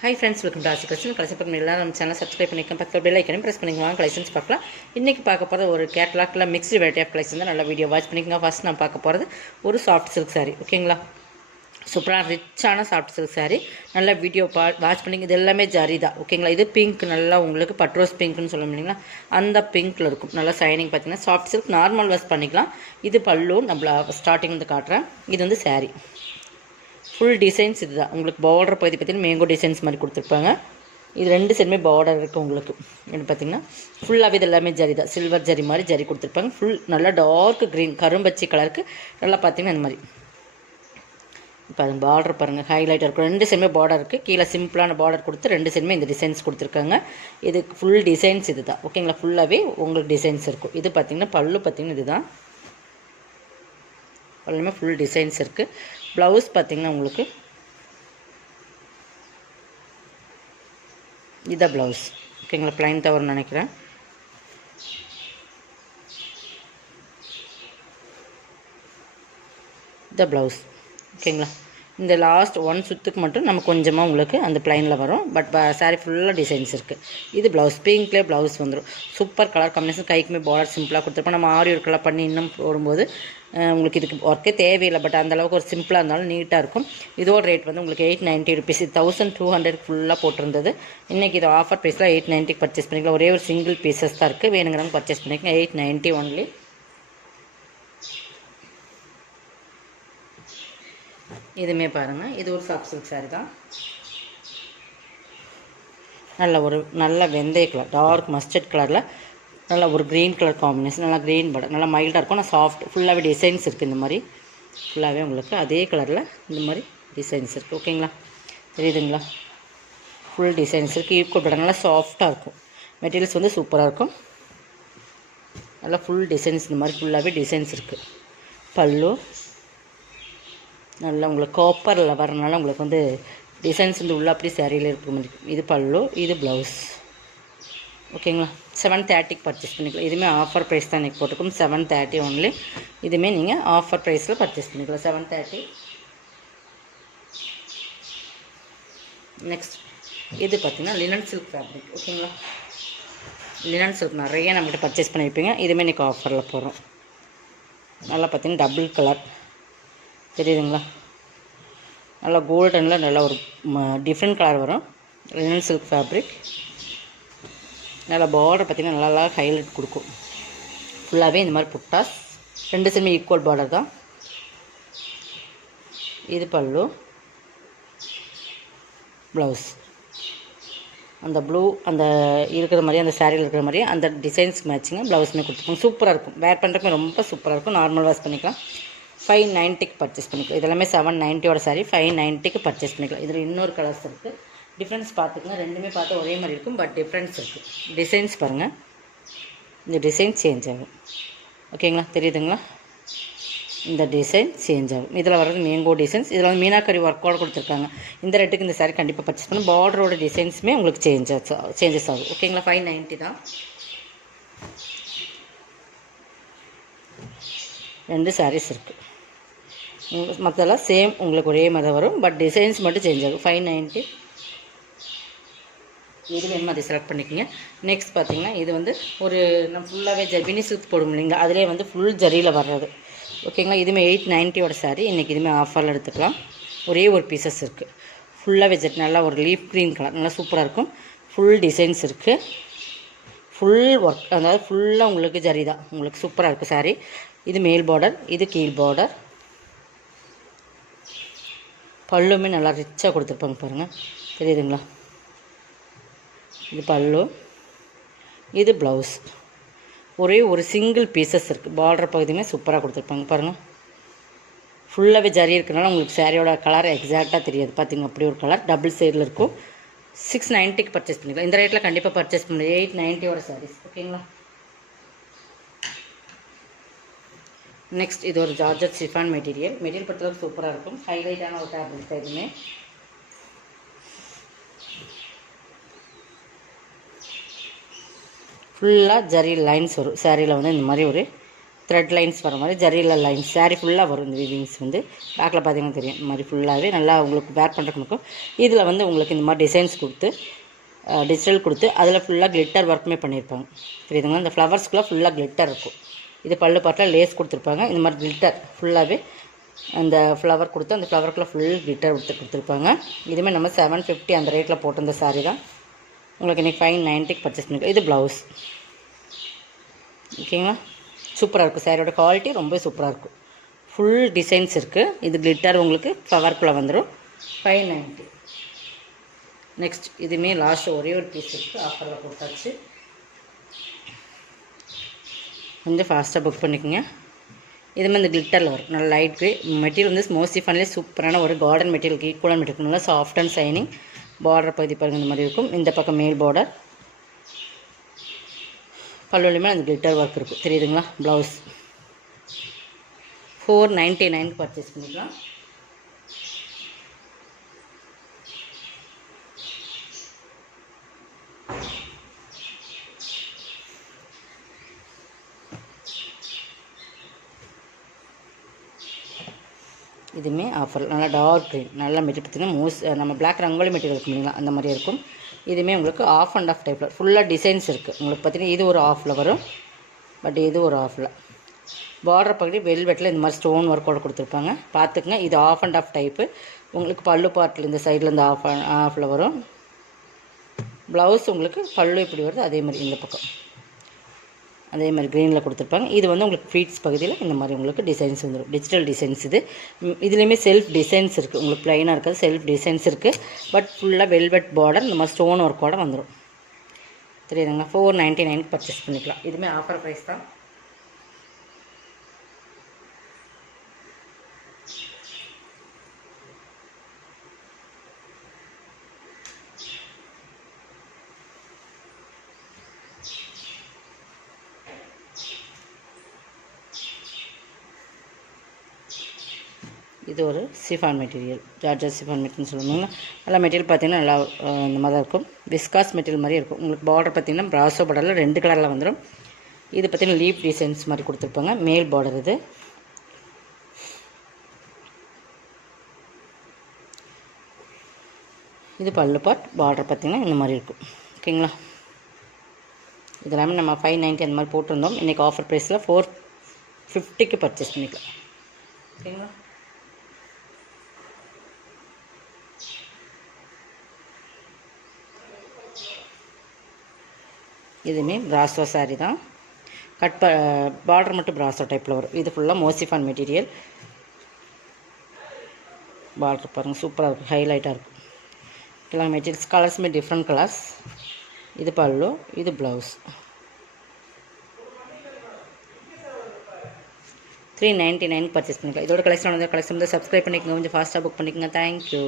Hi friends, welcome to ஆசி collection. Collection பண்ணி எல்லாம் நம்ம சேனல் சப்ஸ்கிரைப் பண்ணிக்கலாம். பக்கத்தில் பெல் ஐக்கனையும் ப்ரெஸ் பண்ணிக்கலாம். கலெக்ஷன்ஸ் பார்க்கலாம். இன்றைக்கி பார்க்க போகிறது ஒரு கேட்லாக்ல மிக்ஸ்டு வெரைட்டி ஆஃப் கலெக்ஷன் தான். நல்லா வீடியோ வாட்ச் பண்ணிக்கோங்க. ஃபர்ஸ்ட் நான் பார்க்க போகிறது ஒரு சாஃப்ட் சில்க் சாரீ. ஓகேங்களா, சூப்பராக ரிச்சான சாஃப்ட் சில்க் சாரீ. நல்லா வீடியோ வாட்ச் பண்ணிங்க. இது எல்லாமே ஜரி தான். ஓகேங்களா, இது பிங்க், நல்லா உங்களுக்கு பட்ரோஸ் பிங்க்னு சொல்ல முடியுங்களா, அந்த பிங்க்கில் இருக்கும். நல்லா சைனிங் பார்த்தீங்கன்னா சாஃப்ட் சில்க், நார்மல் வாஷ் பண்ணிக்கலாம். இது பல்லு நம்ம ஸ்டார்டிங் வந்து காட்டுறேன். இது வந்து சாரீ ஃபுல் டிசைன்ஸ். இது தான் உங்களுக்கு பார்டர் பகுதி பார்த்தீங்கன்னா மேங்கோ டிசைன்ஸ் மாதிரி கொடுத்துருப்பாங்க. இது ரெண்டு சைடுமே பார்டர் இருக்குது உங்களுக்கு. இது பார்த்திங்கன்னா ஃபுல்லாகவே இது எல்லாமே ஜரி தான். சில்வர் ஜரி மாதிரி ஜரி கொடுத்துருப்பாங்க. ஃபுல் நல்லா டார்க் க்ரீன் கரும்பச்சி கலருக்கு நல்லா பார்த்திங்கன்னா இந்த மாதிரி. இப்போ அது பார்டர் பாருங்கள், ஹைலைட்டாக இருக்கும். ரெண்டு சைடுமே பார்டர் இருக்குது. கீழே சிம்பிளான பார்டர் கொடுத்து ரெண்டு சைடுமே இந்த டிசைன்ஸ் கொடுத்துருக்காங்க. இது ஃபுல் டிசைன்ஸ் இது தான். ஓகேங்களா, ஃபுல்லாகவே உங்களுக்கு டிசைன்ஸ் இருக்கும். இது பார்த்திங்கன்னா பல்லு பார்த்திங்கன்னா இது தான். எல்லாமே ஃபுல் டிசைன்ஸ் இருக்குது. ப்ளவுஸ் பார்த்திங்கன்னா உங்களுக்கு இதான் ப்ளவுஸ். ஓகேங்களா, ப்ளைன் தவறுன்னு நினைக்கிறேன். இதான் ப்ளவுஸ். ஓகேங்களா, இந்த லாஸ்ட் ஒன் சுற்றுக்கு மட்டும் நம்ம கொஞ்சமாக உங்களுக்கு அந்த ப்ளைனில் வரும். பட் சாரீ ஃபுல்லாக டிசைன்ஸ் இருக்குது. இது ப்ளவுஸ் பிங்க்லேயே ப்ளவுஸ் வந்துடும். Super colour combination. கைக்குமே பார்டர் சிம்பிளாக கொடுத்துருப்போம். நம்ம ஆரி ஒர்க்கெல்லாம் பண்ணி இன்னும் போடும்போது உங்களுக்கு இதுக்கு ஒர்க்கே தேவையில்லை. பட் அந்தளவுக்கு ஒரு சிம்பிளாக இருந்தாலும் நீட்டாக இருக்கும். இதோட ரேட் வந்து உங்களுக்கு 890 ருபீஸ். 1200 ஃபுல்லாக போட்டிருந்தது. இன்றைக்கி இது ஆஃபர் ப்ரைஸில் 890 பர்ச்சேஸ் பண்ணிக்கலாம். ஒரே ஒரு சிங்கிள் பீசஸ் தான் இருக்குது. வேணுங்கிறவங்க பர்ச்சேஸ் பண்ணிக்கலாம். 890 ஒன்லி. இதுவுமே பாருங்கள், இது ஒரு சாஃப்ட் சில்க் சாரீ தான். நல்ல வெந்தய கலர், டார்க் மஸ்டர்ட் கலரில் நல்ல ஒரு க்ரீன் கலர் காம்பினேஷன். நல்லா க்ரீன் பார்டர், நல்லா மைல்டாக இருக்கும். ஆனால் சாஃப்ட் ஃபுல்லாகவே டிசைன்ஸ் இருக்குது. இந்த மாதிரி ஃபுல்லாகவே உங்களுக்கு அதே கலரில் இந்த மாதிரி டிசைன்ஸ் இருக்குது. ஓகேங்களா, தெரியுதுங்களா, ஃபுல் டிசைன்ஸ் இருக்குது. ஈக்குவல் பார்டர், நல்லா சாஃப்டாக இருக்கும். மெட்டீரியல்ஸ் வந்து சூப்பராக இருக்கும். நல்லா ஃபுல் டிசைன்ஸ் இந்த மாதிரி ஃபுல்லாகவே டிசைன்ஸ் இருக்குது. பல்லு நல்லா உங்களுக்கு காப்பரில் வரனால உங்களுக்கு வந்து டிசைன்ஸ் வந்து உள்ள அப்படி சேரீயில் இருக்க மாதிரி. இது பல்லு, இது ப்ளவுஸ். ஓகேங்களா, 730 பர்ச்சேஸ் பண்ணிக்கலாம். இதுவுமே ஆஃபர் ப்ரைஸ் தான் இன்றைக்கி போட்டுக்கும். 730 ஒன்லி. இதுவுமே நீங்கள் ஆஃபர் ப்ரைஸில் பர்ச்சேஸ் பண்ணிக்கலாம். 730. நெக்ஸ்ட் இது பார்த்திங்கன்னா லினன் சில்க் ஃபேப்ரிக். ஓகேங்களா, லினன் சில்க் நிறைய நம்மகிட்ட பர்ச்சேஸ் பண்ணி வைப்பீங்க. இதுவுமே இன்றைக்கி ஆஃபரில் போடுறோம். நல்லா பார்த்திங்கன்னா டபுள் கலர் தெரியுதுங்களா, நல்லா கோல்டனில் நல்லா ஒரு டிஃப்ரெண்ட் கலர் வரும். Linen silk fabric. நல்லா பார்டர் பார்த்திங்கன்னா நல்லா ஹைலைட் கொடுக்கும். ஃபுல்லாகவே இந்த மாதிரி புட்டாஸ். ரெண்டு சைடுமே ஈக்குவல் பார்டர் தான். இது பல்லு, ப்ளவுஸ். அந்த ப்ளூ அந்த இருக்கிற மாதிரி, அந்த சாரியில் இருக்கிற மாதிரி அந்த டிசைன்ஸ் மேட்சிங்க ப்ளவுஸுமே கொடுத்துருக்கோம். சூப்பராக இருக்கும். வேர் பண்ணுறதுக்கு ரொம்ப சூப்பராக இருக்கும். நார்மல் வாஷ் பண்ணிக்கலாம். 590 பர்ச்சேஸ் பண்ணிக்கலாம். இதெல்லாமே 790 சாரி 590 பர்ச்சேஸ் பண்ணிக்கலாம். இதில் இன்னொரு கலர்ஸ் இருக்குது. டிஃப்ரென்ஸ் பார்த்துக்கலாம். ரெண்டுமே பார்த்தா ஒரே மாதிரி இருக்கும். பட் டிஃப்ரென்ஸ் இருக்குது. டிசைன்ஸ் பாருங்கள், இந்த டிசைன் சேஞ்ச் ஆகும். ஓகேங்களா, தெரியுதுங்களா, இந்த டிசைன் சேஞ்ச் ஆகும். இதில் வர்றது மேங்கோ டிசைன்ஸ். இதில் வந்து மீனாக்கரி ஒர்க்கோடு கொடுத்துருக்காங்க. இந்த ரேட்டுக்கு இந்த சாரி கண்டிப்பாக பர்ச்சேஸ் பண்ணணும். பார்டரோட டிசைன்ஸுமே உங்களுக்கு சேஞ்சஸ் ஆகும். ஓகேங்களா, 590 தான். ரெண்டு சாரீஸ் இருக்குது. மற்றெல்லாம் சேம் உங்களுக்கு ஒரே மாதிரி வரும். பட் டிசைன்ஸ் மட்டும் சேஞ்ச் ஆகும். 590. இது வேணுமா அதை செலக்ட் பண்ணிக்கோங்க. நெக்ஸ்ட் பார்த்திங்கன்னா இது வந்து ஒரு நம்ம ஃபுல்லாகவே ஜர்பினி சில்க் போடும் இல்லைங்க, அதிலே வந்து ஃபுல் ஜரியில் வர்றது. ஓகேங்களா, இதுவுமே 890 சாரீ. இன்றைக்கி இதுவுமே ஆஃபரில் எடுத்துக்கலாம். ஒரே ஒரு பீசஸ் இருக்குது. ஃபுல்லாகவே ஜெட் நல்லா ஒரு லீஃப் க்ரீன் கலர் நல்லா சூப்பராக இருக்கும். ஃபுல் டிசைன்ஸ் இருக்குது. ஃபுல் ஒர்க், அதாவது ஃபுல்லாக உங்களுக்கு ஜரி தான். உங்களுக்கு சூப்பராக இருக்குது சாரீ. இது மேல் பார்டர், இது கீழ் பார்டர். பல்லுமே நல்லா ரிச்சாக கொடுத்துருப்பாங்க பாருங்கள், தெரியுதுங்களா. இது பல்லு, இது ப்ளவுஸ். ஒரே ஒரு சிங்கிள் பீசஸ் இருக்குது. பார்டர் பகுதியுமே சூப்பராக கொடுத்துருப்பாங்க பாருங்கள். ஃபுல்லாகவே ஜரி இருக்கிறனால உங்களுக்கு சாரியோட கலர் எக்ஸாக்டாக தெரியாது. பார்த்திங்க அப்படி ஒரு கலர் டபுள் சைடில் இருக்கும். 690 பர்ச்சேஸ் பண்ணிக்கலாம். இந்த ரேட்டில் கண்டிப்பாக பர்ச்சேஸ் பண்ணலாம். 890 சாரீஸ். ஓகேங்களா. நெக்ஸ்ட் இது ஒரு ஜார்ஜட் சிஃபான் மெட்டீரியல். பொறுத்தளவுக்கு சூப்பராக இருக்கும். ஹைலைட்டான ஒரு ஃபேப்ரிக் தான். இதுவுமே ஃபுல்லாக ஜரி லைன்ஸ் வரும். சாரியில் வந்து இந்த மாதிரி ஒரு த்ரெட் லைன்ஸ் வர மாதிரி ஜரியில் லைன்ஸ் சாரீ ஃபுல்லாக வரும். இந்த வீவிங்ஸ் வந்து பேக்கில் பார்த்தீங்கன்னா தெரியும். இந்த மாதிரி ஃபுல்லாகவே நல்லா உங்களுக்கு வேர் பண்ணுறதுக்கு இருக்கும். இதில் வந்து உங்களுக்கு இந்த மாதிரி டிசைன்ஸ் கொடுத்து டிஜிட்டல் கொடுத்து அதில் ஃபுல்லாக கிளிட்டர் ஒர்க்குமே பண்ணியிருப்பாங்க. தெரியுதுங்களா? இந்த ஃப்ளவர்ஸ்க்குள்ளே ஃபுல்லாக கிளிட்டர் இருக்கும். இது பல்லு பாட்டில் லேஸ் கொடுத்துருப்பாங்க. இந்த மாதிரி கிளிட்டர் ஃபுல்லாகவே அந்த ஃப்ளவர் கொடுத்து அந்த ஃப்ளவருக்குள்ளே ஃபுல் கிளிட்டர் கொடுத்துருப்பாங்க. இதுவுமே நம்ம 750 அந்த ரேட்டில் போட்டிருந்த சாரீ தான். உங்களுக்கு இன்றைக்கி 590 பர்ச்சேஸ் பண்ணிக்கலாம். இது ப்ளவுஸ். ஓகேங்களா? சூப்பராக இருக்கும். சாரியோட குவாலிட்டி ரொம்ப சூப்பராக இருக்கும். ஃபுல் டிசைன்ஸ் இருக்குது. இது கிளிட்டர் உங்களுக்கு ஃப்ளவருக்குள்ளே வந்துடும். 590. நெக்ஸ்ட் இதுவுமே லாஸ்ட்டு ஒரே ஒரு பீஸ் இருக்குது. ஆஃபரில் போட்டாச்சு. கொஞ்சம் ஃபாஸ்ட்டாக புக் பண்ணிக்கோங்க. இதுமாதிரி இந்த கிளிட்டரில் வரும். நல்லா லைட் வே மெட்டீரியல் வந்து மோஸ்ட்லி ஃபன்லேயே சூப்பரான ஒரு கார்டன் மெட்டீரியலுக்கு ஈக்குவலான மெட்டீரியல். நல்லா சாஃப்ட் அண்ட் ஷைனிங். பார்டர் பகுதி பாருங்கள் இந்த மாதிரி இருக்கும். இந்த பக்கம் மேல் பார்டர் பல்லுலையுமே அந்த கிளிட்டர் ஒர்க் இருக்குது. தெரியுதுங்களா? ப்ளவுஸ் 499 பர்ச்சேஸ் பண்ணிக்கலாம். இதுவுமே ஆஃபர். நல்லா டார்க் க்ரீன் நல்ல மெட்டீரியல் பார்த்திங்கன்னா நம்ம பிளாக் ரங்கோலி மெட்டீரியல் இருக்கு இல்லைங்களா, அந்த மாதிரி இருக்கும். இதுவுமே உங்களுக்கு ஆஃப் அண்ட் ஆஃப் டைப்பில் ஃபுல்லாக டிசைன்ஸ் இருக்குது. உங்களுக்கு பார்த்திங்கன்னா இது ஒரு ஆஃபில் வரும், பட் இது ஒரு ஆஃபில். பார்டர் பகுதி வெல்வெட்டில் இந்த மாதிரி ஸ்டோன் ஒர்க்கோடு கொடுத்துருப்பாங்க. பார்த்துக்குங்க. இது ஆஃப் அண்ட் ஆஃப் டைப்பு. உங்களுக்கு பல்லு பார்ட்டில் இந்த சைடில் இந்த ஆஃபில் வரும். ப்ளவுஸ் உங்களுக்கு பல்லு இப்படி வருது, அதே மாதிரி இந்த பக்கம் அதே மாதிரி க்ரீனில் கொடுத்துருப்பாங்க. இது வந்து உங்களுக்கு ஃபீட்ஸ் பகுதியில் இந்த மாதிரி உங்களுக்கு டிசைன்ஸ் வந்துடும். டிஜிட்டல் டிசைன்ஸ் இது. இதுலேயுமே செல்ஃப் டிசைன்ஸ் இருக்குது. உங்களுக்கு ப்ளைனாக இருக்காது, செல்ஃப் டிசைன்ஸ் இருக்குது. பட் ஃபுல்லாக வெல்வெட் பார்டர் இந்த மாதிரி ஸ்டோன் ஒர்க்கோடு வந்துடும். தெரியுதுங்களா? 499 பர்ச்சேஸ் பண்ணிக்கலாம். இதுவுமே ஆஃபர் ப்ரைஸ் தான். இது ஒரு chiffon material. Georgette chiffon material சொல்லுவாங்க. நல்லா மெட்டீரியல் பார்த்திங்கன்னா நல்லா இந்த மாதிரி தான் இருக்கும். விஸ்காஸ் மெட்டீரியல் மாதிரி இருக்கும். உங்களுக்கு பார்டர் பார்த்திங்கன்னா ப்ராசோ பார்டரில் 2 கலரில் வந்துடும். இது பார்த்திங்கன்னா லீப் டிசைன்ஸ் மாதிரி கொடுத்துருப்பாங்க. மேல் பார்டர் இது. இது பல்லு பார்ட். பார்டர் பார்த்திங்கன்னா இந்த மாதிரி இருக்கும். ஓகேங்களா? இதெல்லாமே நம்ம 590 அந்த மாதிரி போட்டிருந்தோம். இன்றைக்கி ஆஃபர் ப்ரைஸில் 450க்கு பர்ச்சேஸ் பண்ணிக்கலாம். ஓகேங்களா? இதுவுமே பிராசோ சாரீ தான். பார்டர் மட்டும் பிராசோ டைப்பில் வரும். இது ஃபுல்லாக மோசிஃபான் மெட்டீரியல். பார்டர் பாருங்கள் சூப்பராக இருக்கும், ஹைலைட்டாக இருக்கும். எல்லா மெட்டீரியல்ஸ் கலர்ஸுமே டிஃப்ரெண்ட் கலர்ஸ். இது பல்லு, இது ப்ளவுஸ். 399 பர்ச்சேஸ் பண்ணிக்கலாம். இதோட கலெக்ஷன் வந்து சப்ஸ்கிரைப் பண்ணிக்கோங்க. கொஞ்சம் ஃபாஸ்ட்டாக புக் பண்ணிக்கோங்க. தேங்க்யூ.